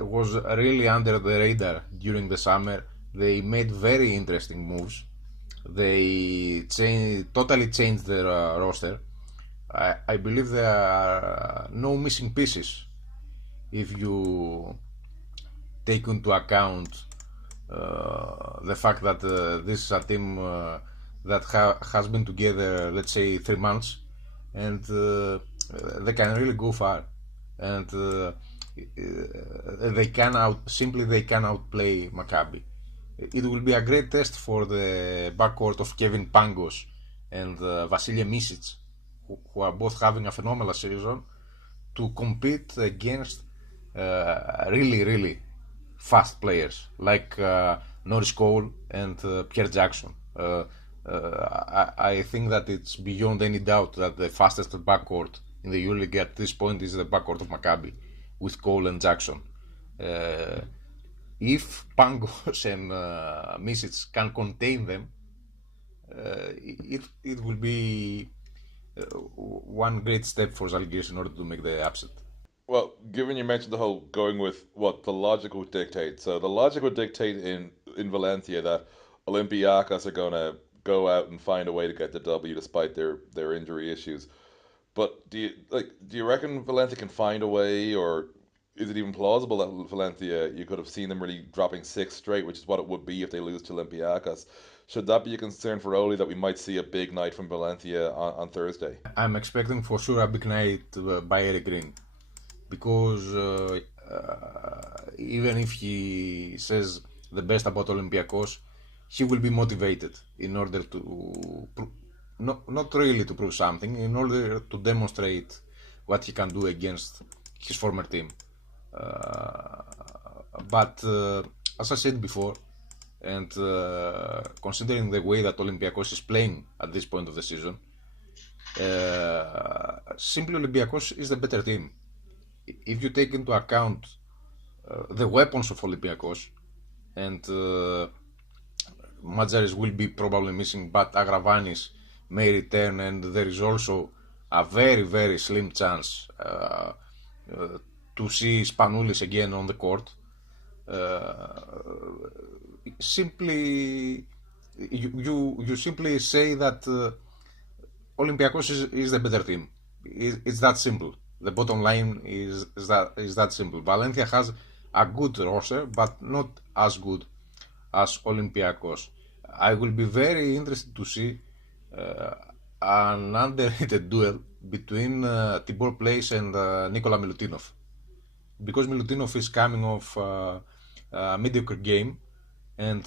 was really under the radar during the summer. They made very interesting moves. They totally changed their roster. I believe there are no missing pieces if you take into account the fact that this is a team that has been together, let's say, 3 months, and they can really go far, and they can outplay Maccabi. It will be a great test for the backcourt of Kevin Pangos and Vasilije Micic, who are both having a phenomenal season, to compete against really fast players like Norris Cole and Pierre Jackson. I think that it's beyond any doubt that the fastest backcourt in the EuroLeague at this point is the backcourt of Maccabi, with Cole and Jackson. If Pangos and Micic can contain them, it will be one great step for Zalgiris in order to make the upset. Well, given you mentioned the whole going with what the logic would dictate, so the logic would dictate in Valencia that Olympiacos are going to go out and find a way to get the W despite their injury issues. But do you reckon Valencia can find a way, or is it even plausible that Valencia, you could have seen them really dropping 6 straight, which is what it would be if they lose to Olympiacos? Should that be a concern for Oli, that we might see a big night from Valencia on Thursday? I'm expecting for sure a big night by Eric Green, because even if he says the best about Olympiacos, he will be motivated in order to not really to prove something, in order to demonstrate what he can do against his former team. But as I said before, and considering the way that Olympiacos is playing at this point of the season, simply Olympiacos is the better team. If you take into account the weapons of Olympiacos, and Madzaris will be probably missing, but Agravanis may return, and there is also a very slim chance to see Spanoulis again on the court. Simply, you simply say that Olympiacos is the better team. It's that simple. The bottom line is that simple. Valencia has a good roster, but not as good as Olympiacos. I will be very interested to see an underrated duel between Tibor Place and Nikola Milutinov, because Milutinov is coming off a mediocre game, and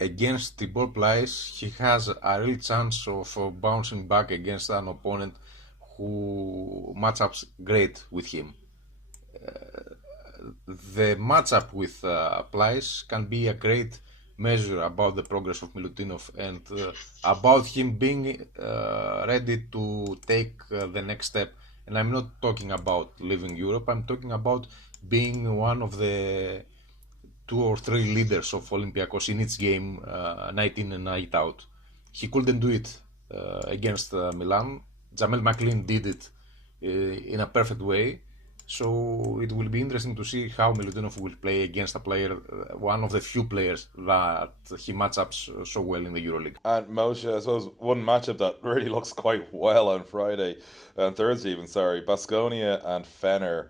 against Tibor Place he has a real chance of bouncing back against an opponent who matchups great with him. The matchup with Place can be a great measure about the progress of Milutinov, and about him being ready to take the next step. And I'm not talking about leaving Europe, I'm talking about being one of the 2 or 3 leaders of Olympiacos in each game, night in and night out. He couldn't do it against Milan. Jamel McLean did it in a perfect way. So it will be interesting to see how Milutinov will play against a player, one of the few players that he matches up so well in the EuroLeague. And Moshe, I suppose one matchup that really looks quite well on Thursday even, Baskonia and Fener.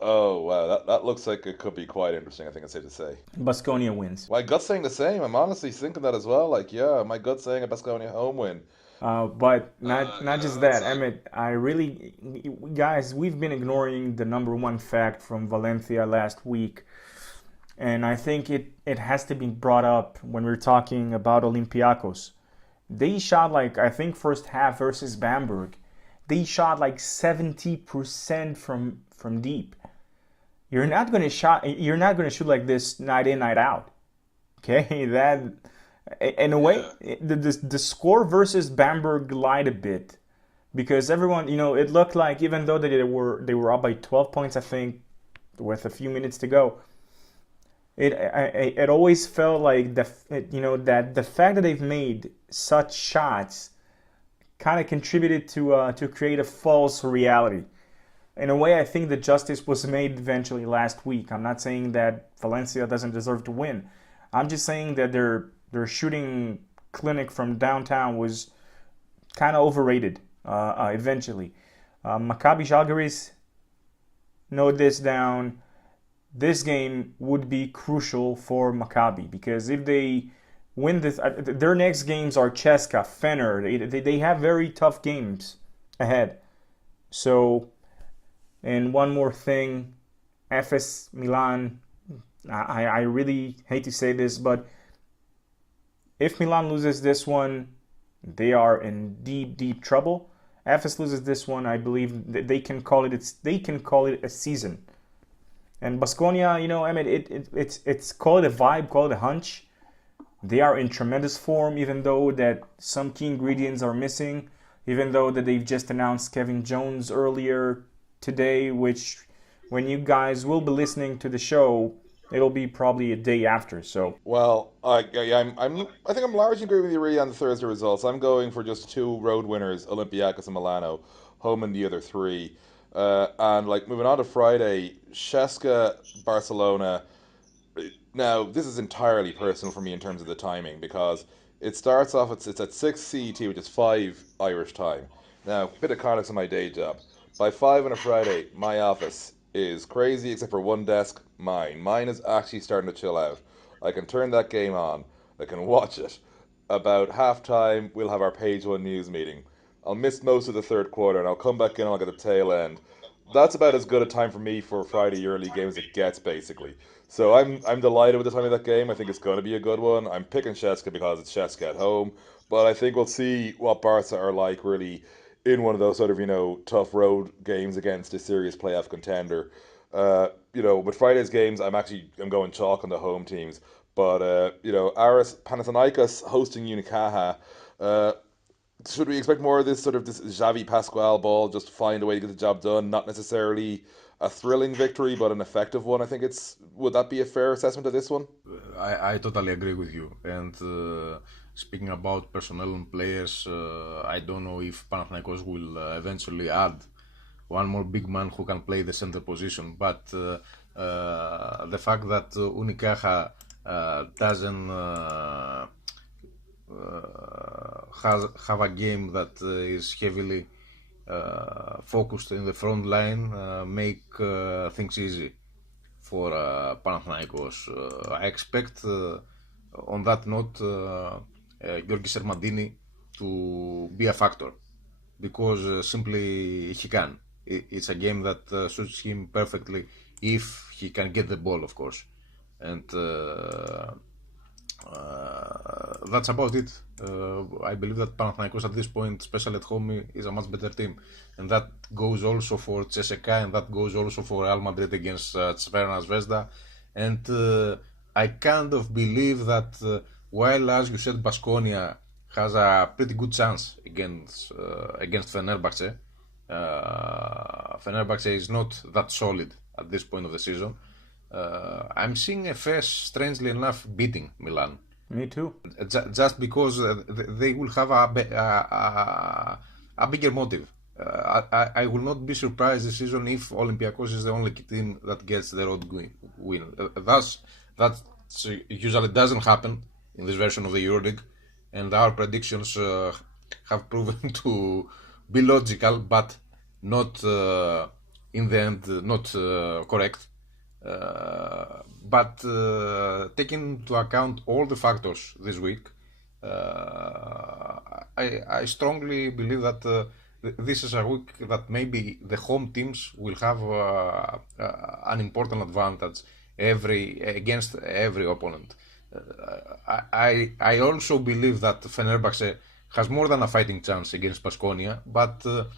Oh wow, that looks like it could be quite interesting, I think it's safe to say. Baskonia wins. My gut's saying the same. I'm honestly thinking that as well. My gut's saying a Baskonia home win. But not just that, Emmett. Guys, we've been ignoring the number one fact from Valencia last week, and I think it has to be brought up when we're talking about Olympiacos. They shot I think first half versus Bamberg, they shot 70% from deep. You're not gonna shoot like this night in, night out. Okay, that. In a way, the score versus Bamberg lied a bit, because everyone, it looked like, even though they were up by 12 points, I think, with a few minutes to go, it always felt like that the fact that they've made such shots kind of contributed to create a false reality. In a way, I think that justice was made eventually last week. I'm not saying that Valencia doesn't deserve to win. I'm just saying that their shooting clinic from downtown was kind of overrated eventually. Maccabi Žalgiris, note this down. This game would be crucial for Maccabi because if they win this, their next games are Ceska, Fener. They have very tough games ahead. So, and one more thing, FS Milan. I really hate to say this, but if Milan loses this one, they are in deep trouble. FS loses this one, I believe they can call it a season. And Baskonia, it's call it a vibe, call it a hunch. They are in tremendous form, even though that some key ingredients are missing. Even though that they've just announced Kevin Jones earlier today, which when you guys will be listening to the show, it'll be probably a day after. So well, I think I'm largely agreeing with you really on the Thursday results. I'm going for just 2 road winners, Olympiacos and Milano, home in the other 3. And moving on to Friday, Ceska, Barcelona. Now, this is entirely personal for me in terms of the timing because it starts off, it's at 6 CET, which is 5 Irish time. Now, bit of context on my day job. By 5 on a Friday, my office is crazy except for one desk, mine. Mine is actually starting to chill out. I can turn that game on. I can watch it. About halftime, we'll have our page 1 news meeting. I'll miss most of the third quarter and I'll come back in and I'll get the tail end. That's about as good a time for me for Friday EuroLeague game as it gets, basically. So I'm delighted with the time of that game. I think it's going to be a good one. I'm picking Ceska because it's Ceska at home. But I think we'll see what Barca are like really in one of those sort of, tough road games against a serious playoff contender. With Friday's games, I'm going chalk on the home teams. But, Aris Panathinaikos hosting Unicaja. Should we expect more of this Xavi Pascual ball, just find a way to get the job done? Not necessarily a thrilling victory, but an effective one. Would that be a fair assessment of this one? I totally agree with you. And speaking about personnel and players, I don't know if Panathinaikos will eventually add one more big man who can play the center position. But the fact that Unicaja doesn't have a game that is heavily focused in the front line make things easy for Panathinaikos. I expect on that note Giorgis Ermadini to be a factor because simply he can. It's a game that suits him perfectly if he can get the ball, of course. And that's about it. I believe that Panathinaikos at this point, especially at home, is a much better team, and that goes also for CSKA, and that goes also for Real Madrid against Crvena Zvezda. And I kind of believe that while, as you said, Baskonia has a pretty good chance against Fenerbahce. Fenerbahce is not that solid at this point of the season. I'm seeing Efes, strangely enough, beating Milan. Me too. Just because they will have a bigger motive. I will not be surprised this season if Olympiacos is the only team that gets the road win. That usually doesn't happen in this version of the EuroLeague, and our predictions have proven to be logical, but not in the end not correct. But taking into account all the factors this week, I strongly believe that this is a week that maybe the home teams will have an important advantage against every opponent. I also believe that Fenerbahce has more than a fighting chance against Baskonia, but the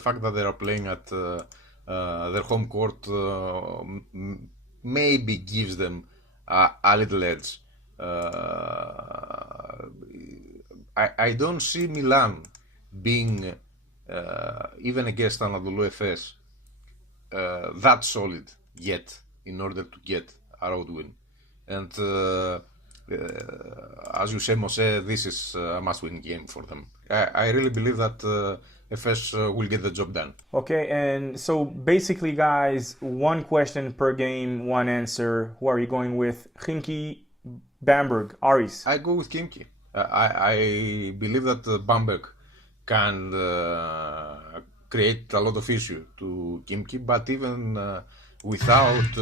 fact that they are playing at their home court maybe gives them a little edge. I don't see Milan being, even against Anadolu Efes, that solid yet in order to get a road win. And As you say, Mose, this is a must-win game for them. I really believe that FS will get the job done. Okay, and so basically, guys, one question per game, one answer. Who are you going with? Khimki, Bamberg, Aris? I go with Khimki. I believe that Bamberg can create a lot of issue to Khimki, but even without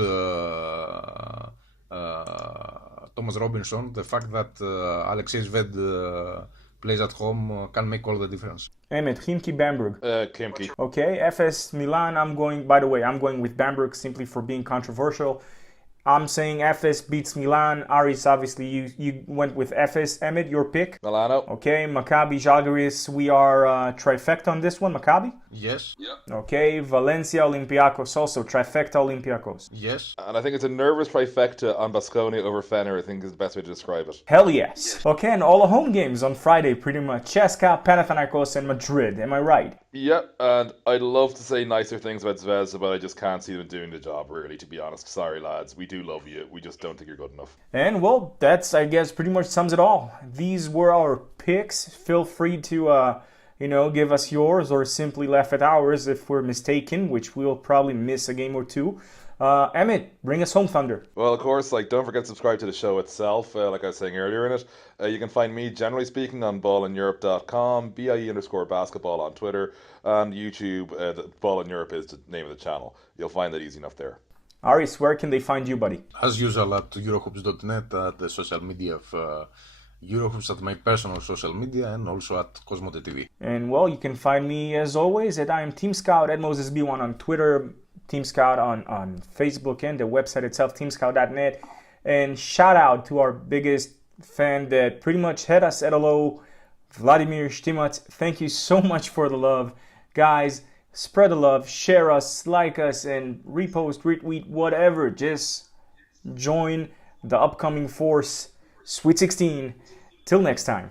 Thomas Robinson, the fact that Alexei Zved plays at home can make all the difference. Emmett, Khimki, Bamberg. Khimki. Okay, FS Milan, I'm going with Bamberg simply for being controversial. I'm saying FS beats Milan. Aris, obviously, you went with FS. Emmett, your pick? Milano. Okay, Maccabi, Žalgiris. We are trifecta on this one. Maccabi? Yes. Yeah. Okay, Valencia, Olympiacos also. Trifecta, Olympiacos. Yes. And I think it's a nervous trifecta on Baskonia over Fener, I think is the best way to describe it. Hell yes. Okay, and all the home games on Friday, pretty much. Ceska, Panathinaikos, and Madrid. Am I right? Yeah, and I'd love to say nicer things about Zvezda, but I just can't see them doing the job, really, to be honest. Sorry, lads. We do love you. We just don't think you're good enough. And, well, that's, I guess, pretty much sums it all. These were our picks. Feel free to, give us yours or simply laugh at ours if we're mistaken, which we'll probably miss a game or two. Emmett, bring us home, Thunder. Well, of course, don't forget to subscribe to the show itself, like I was saying earlier in it. You can find me, generally speaking, on ballineurope.com, BIE_basketball on Twitter, and YouTube. Ball in Europe is the name of the channel. You'll find that easy enough there. Aris, where can they find you, buddy? As usual, at Eurohoops.net, at the social media of Eurohoops, at my personal social media, and also at Cosmote TV. And, well, you can find me, as always, at I am Team Scout, at MosesB1 on Twitter, Team Scout on Facebook, and the website itself, teamscout.net. And shout out to our biggest fan that pretty much had us at a low, Vladimir Stimac. Thank you so much for the love. Guys, spread the love, share us, like us, and repost, retweet, whatever. Just join the upcoming force, Sweet16. Till next time.